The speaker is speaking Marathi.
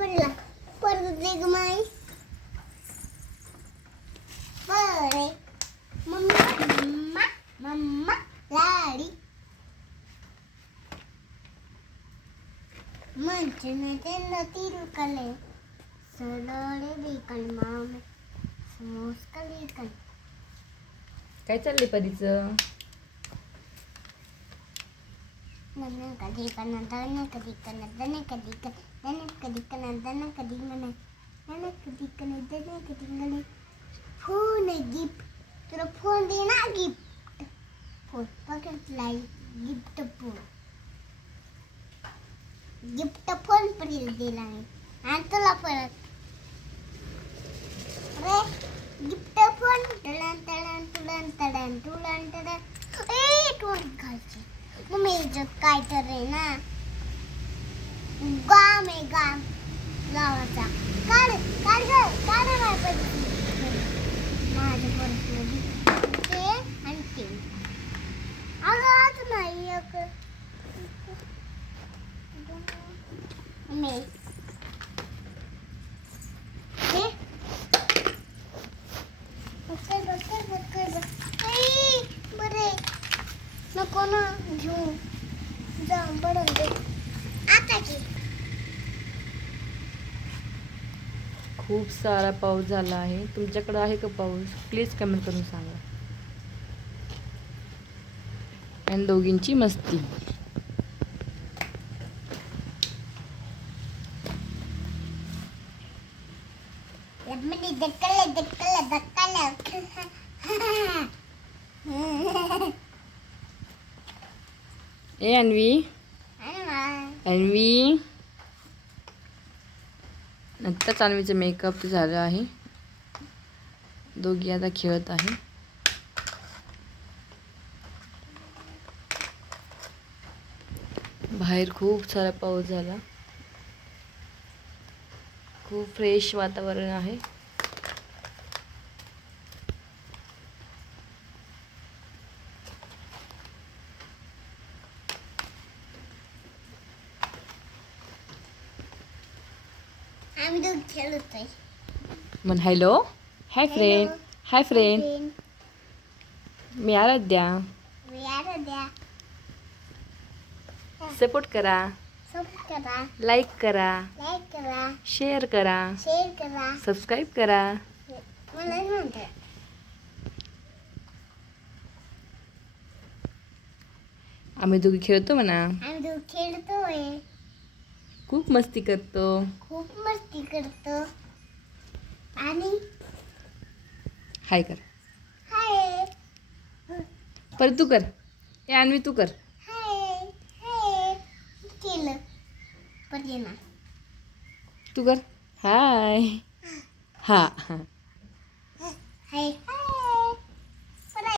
पडला परत दे माई बरे मम्मा मम्मा मम्मा लाडी मंचने त्यांना तिरुकले सलोडे बिकल मामे समोस कलिकल. काय चाललंय परीचं? मन कधी कना दन कधी कना दन कधी कना दन कधी कना दन कधी मने दन कधी कना दन कधी मने फोन गिफ्ट तुला फोन दे ना गिफ्ट फोन पकड लाई गिफ्ट फोन पडेल दिला मी आणि तुला परत अरे गिफ्ट फोन टळन टळन टुलन टळन टुलन टळन ए टोन खायची मम्मी इज्जत काय तर रे ना गाम आहे गाम गावाचा काढ काढ माझ्या पर्समध्ये ते आणि ते अगं नाही एक मम्मी हे बरे नको ना घेऊ जा बरं दे आता की खूप सारा पाऊस झाला आहे. तुमच्याकडे आहे का पाऊस? प्लीज कमेंट करून सांगा. आणि दोघींची मस्ती. लम्मी दक्कले ए अन्वी, अन्वी, आत्ताच अन्वीचं मेकअप झालं आहे. दोघी आता खेळत आहे. बाहेर खूप सारा पाऊस झाला. खूप फ्रेश वातावरण आहे. आम्ही दोघ खेळतोय. मन hello, hi friend, hi friend. मी आराध्या. मी आराध्या. सपोर्ट करा, सबस्क्राइब करा, लाईक करा, शेअर करा, शेअर करा, सबस्क्राईब करा. मला म्हणते आम्ही दोघी खेळतो म्हणा. आम्ही दोघ खेळतोय. खूप मस्ती करतो. खूप मस्ती करतो. आणि हाय कर. हाय परत तू कर. ए अन्वी तू कर. हाय हाय केलं पण ये ना तू कर. हाय. हा. हाय